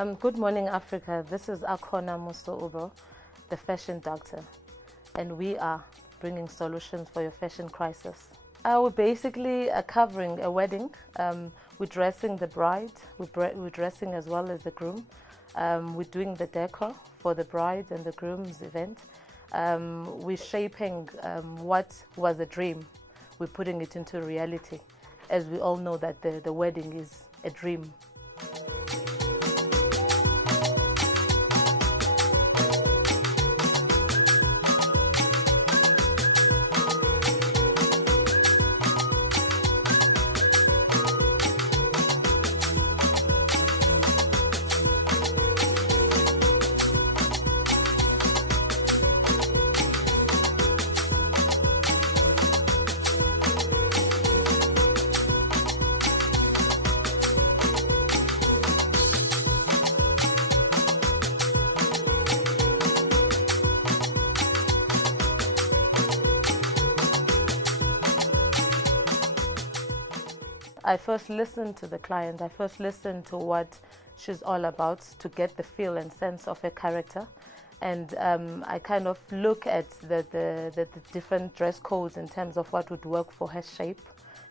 Good morning, Africa. This is Akhona Ubo, the fashion doctor, and we are bringing solutions for your fashion crisis. We're basically covering a wedding. We're dressing the bride, we're dressing as well as the groom. We're doing the decor for the bride and the groom's event. We're shaping what was a dream. We're putting it into reality, as we all know that the wedding is a dream. I first listened to the client. I first listened to what she's all about to get the feel and sense of her character. And I kind of look at the different dress codes in terms of what would work for her shape,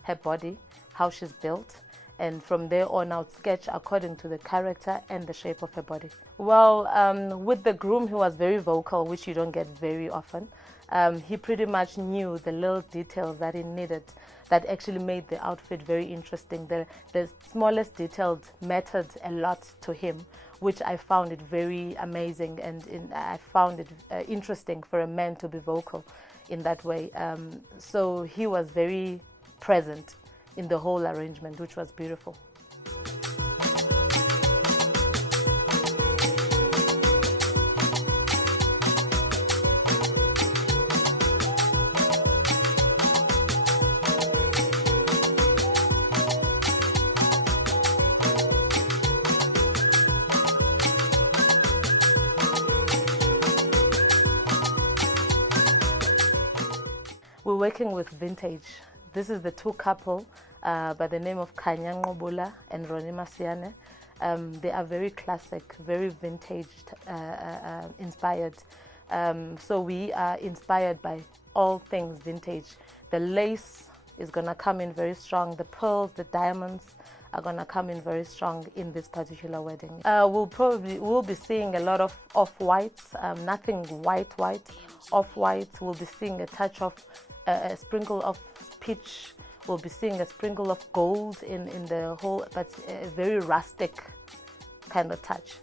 her body, how she's built. And from there on, I would sketch according to the character and the shape of her body. Well, with the groom, he was very vocal, which you don't get very often. He pretty much knew the little details that he needed that actually made the outfit very interesting. The smallest details mattered a lot to him, which I found it very amazing, and I found it interesting for a man to be vocal in that way. So he was very present in the whole arrangement, which was beautiful. We're working with vintage. This is the two couple by the name of Kanya Ngobula and Roni Masiane. They are very classic, very vintage inspired. So we are inspired by all things vintage. The lace is gonna come in very strong. The pearls, the diamonds are gonna come in very strong in this particular wedding. We'll be seeing a lot of off-whites, nothing white, off-whites. We'll be seeing a touch of a sprinkle of peach. We'll be seeing a sprinkle of gold in the whole, but a very rustic kind of touch.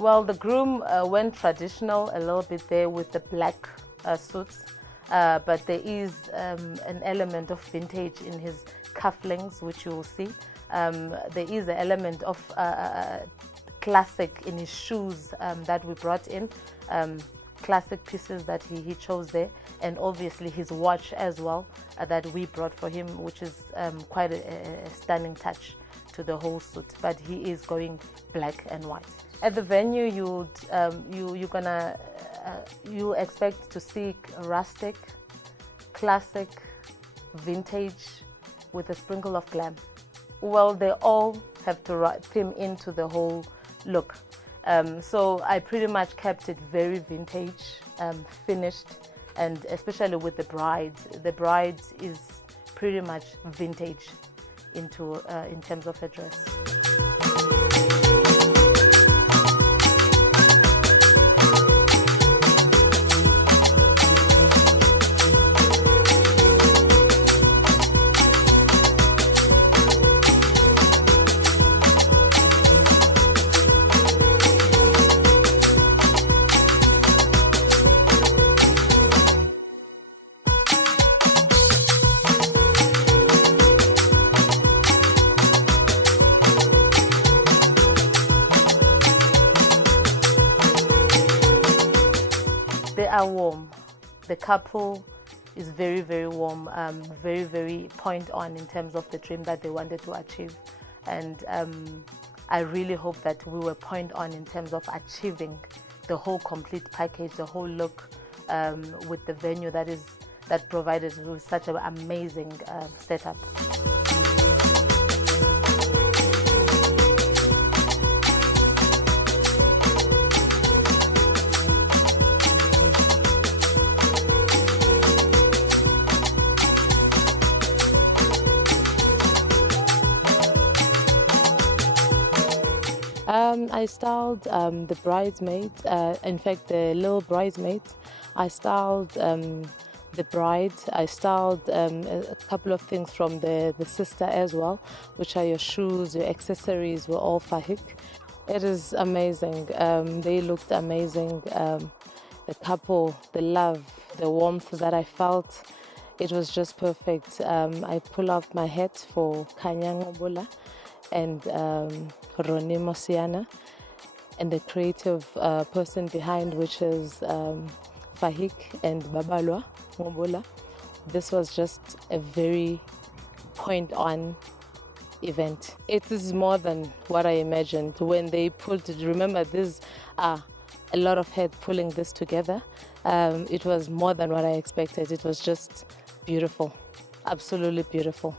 Well, the groom went traditional a little bit there with the black suits, but there is an element of vintage in his cufflinks, which you will see. There is an element of classic in his shoes that we brought in, classic pieces that he chose there, and obviously his watch as well that we brought for him, which is quite a stunning touch to the whole suit, but he is going black and white. At the venue, you'll expect to see rustic, classic, vintage with a sprinkle of glam. Well, they all have to theme into the whole look. So I pretty much kept it very vintage, finished, and especially with the bride. The bride is pretty much vintage in terms of her dress. are warm. The couple is very, very warm, very, very point on in terms of the dream that they wanted to achieve. And I really hope that we were point on in terms of achieving the whole complete package, the whole look, with the venue that provided us with such an amazing setup. I styled the bridesmaids, in fact the little bridesmaids. I styled the bride. I styled a couple of things from the sister as well, which are your shoes, your accessories were all fahik. It is amazing. They looked amazing. The couple, the love, the warmth that I felt, it was just perfect. I pull out my hat for Kanyang Obola and Roni Mosiana, and the creative person behind, which is Fahik and Babalwa Ngobola. This was just a very point-on event. It is more than what I imagined when they pulled it. Remember, there's a lot of head pulling this together. It was more than what I expected. It was just beautiful, absolutely beautiful.